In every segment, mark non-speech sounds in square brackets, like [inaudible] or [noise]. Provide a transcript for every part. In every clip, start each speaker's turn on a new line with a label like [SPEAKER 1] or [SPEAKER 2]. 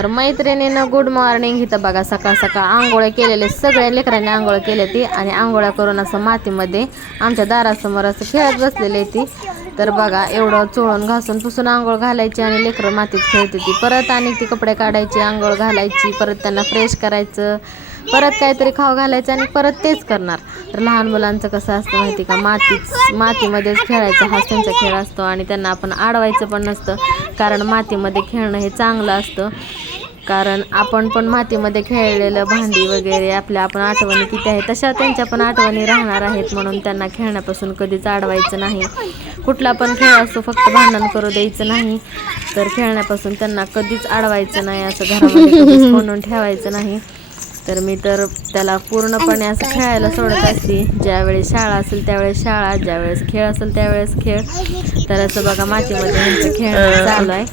[SPEAKER 1] तर मैत्रिणीनं good morning इथं बघा सकाळ सकाळ आंघोळ्या केलेले सगळ्या लेकरांनी आंघोळ केले ती आणि आंघोळ्या करून असं मातीमध्ये आमच्या दारासमोर असं खेळत बसलेली ती. तर बघा एवढं चोळून घासून पुसून आंघोळ घालायची आणि लेकरं मातीत खेळते ती परत आणि ती कपडे काढायची आंघोळ घालायची परत त्यांना फ्रेश करायचं परत काहीतरी खाऊ घालायचं आणि परत तेच करणार. तर लहान मुलांचं कसं असतं माहिती का? मातीच मातीमध्येच खेळायचं हाच त्यांचा खेळ असतो आणि त्यांना आपण आडवायचं पण नसतं. कारण मातीमध्ये खेळणं हे चांगलं असतं. कारण आपण पण मातीमध्ये खेळलेलं भांडी वगैरे आपल्या आपण आठवणी किती आहे तशा त्यांच्या पण आठवणी राहणार आहेत म्हणून त्यांना खेळण्यापासून कधीच अडवायचं नाही. कुठला पण खेळ असतो फक्त भांडण करू द्यायचं नाही. तर खेळण्यापासून त्यांना कधीच अडवायचं नाही असं घरामध्ये कोंडून [laughs] ठेवायचं नाही. तर मी तर त्याला पूर्णपणे असं खेळायला सोडत असते. ज्यावेळेस शाळा असेल त्यावेळेस शाळा ज्यावेळेस खेळ असेल त्यावेळेस खेळ. तर असं बघा मातीमध्ये ह्यांचं खेळणं चालू आहे.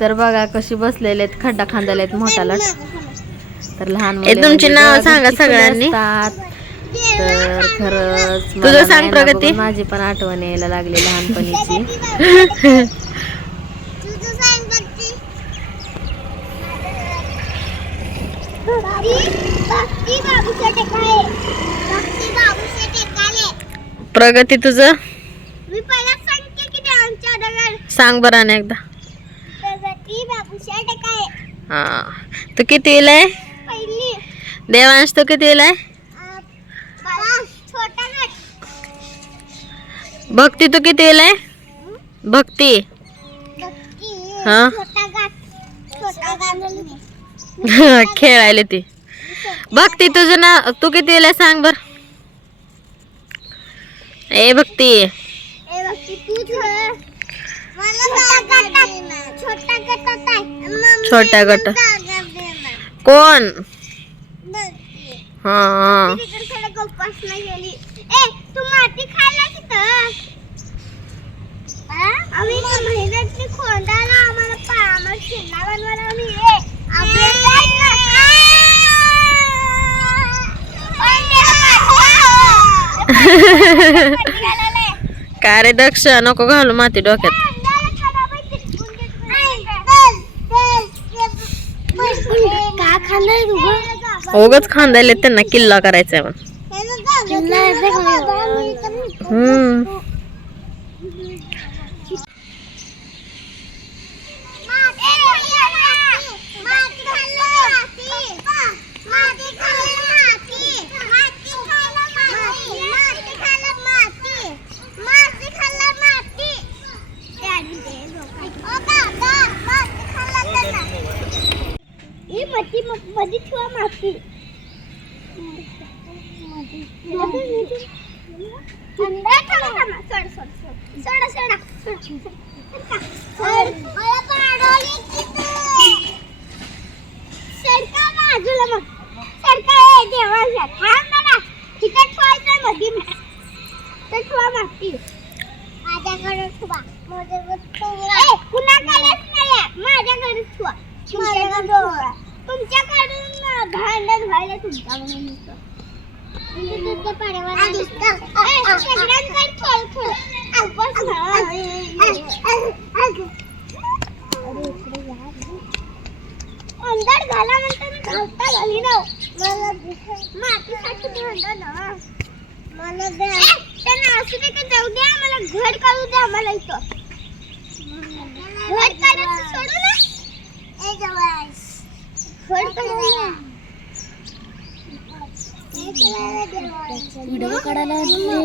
[SPEAKER 1] तर बघा कशी बसलेले आहेत खड्डा खांदाले आहेत मोठा लट तर लहान
[SPEAKER 2] तुमची
[SPEAKER 1] म्हणजे
[SPEAKER 2] नावं सांगा सगळ्यांनी.
[SPEAKER 1] तर खरंच माझी पण आठवण यायला लागली लहानपणीची. [laughs]
[SPEAKER 2] प्रगती तुझं? सांग बरं एकदा. हा. तू किती आहे देवांश तू किती आहे भक्ती तू किती आहे भक्ती. हा? [laughs]
[SPEAKER 3] गट छोटा गट
[SPEAKER 2] खेळायला ती भक्ती तुझं नाव तू किती आहे सांग बर. ए भक्ती
[SPEAKER 3] भक्ती तू छोटा गट.
[SPEAKER 2] कोण. हा
[SPEAKER 3] तू? आम्ही महिन्यातली खोंडाला आम्हाला बनवायला [laughs]
[SPEAKER 2] काय रे दक्ष नको घालू माती डोक्यात.
[SPEAKER 3] का
[SPEAKER 2] उगच खांदायले त्यांना किल्ला करायचा आहे मग हम्म.
[SPEAKER 3] मधी मधी ठेवा माती अंदर थांबा थांबा. सोड सोड सोड. सोडा सोडा. सोड. सोड मला पण अडवली की तू? सरका बाजूला मग? सरका ए देवाच्या. थांब जरा तिथं ठेवायचं मधी. तर ठेवा माती माझ्याकडे ठेवा. माझ्याकडे कुणाकडेच नाही माझ्याकडे ठेवा. तुमच्याकडून भांडण व्हायला तुमच्या म्हणून. अंधार झाला नंतर मी घालता घाली ना मातीसाठी भांडण ना. मला त्यांना असू दे का जाऊ द्या. मला घर काढू द्या आम्हाला इथं. घर काढायचं सोडू ना. ವಿಡಿಯೋ ಕಡಲ ಅಂದ್ರೆ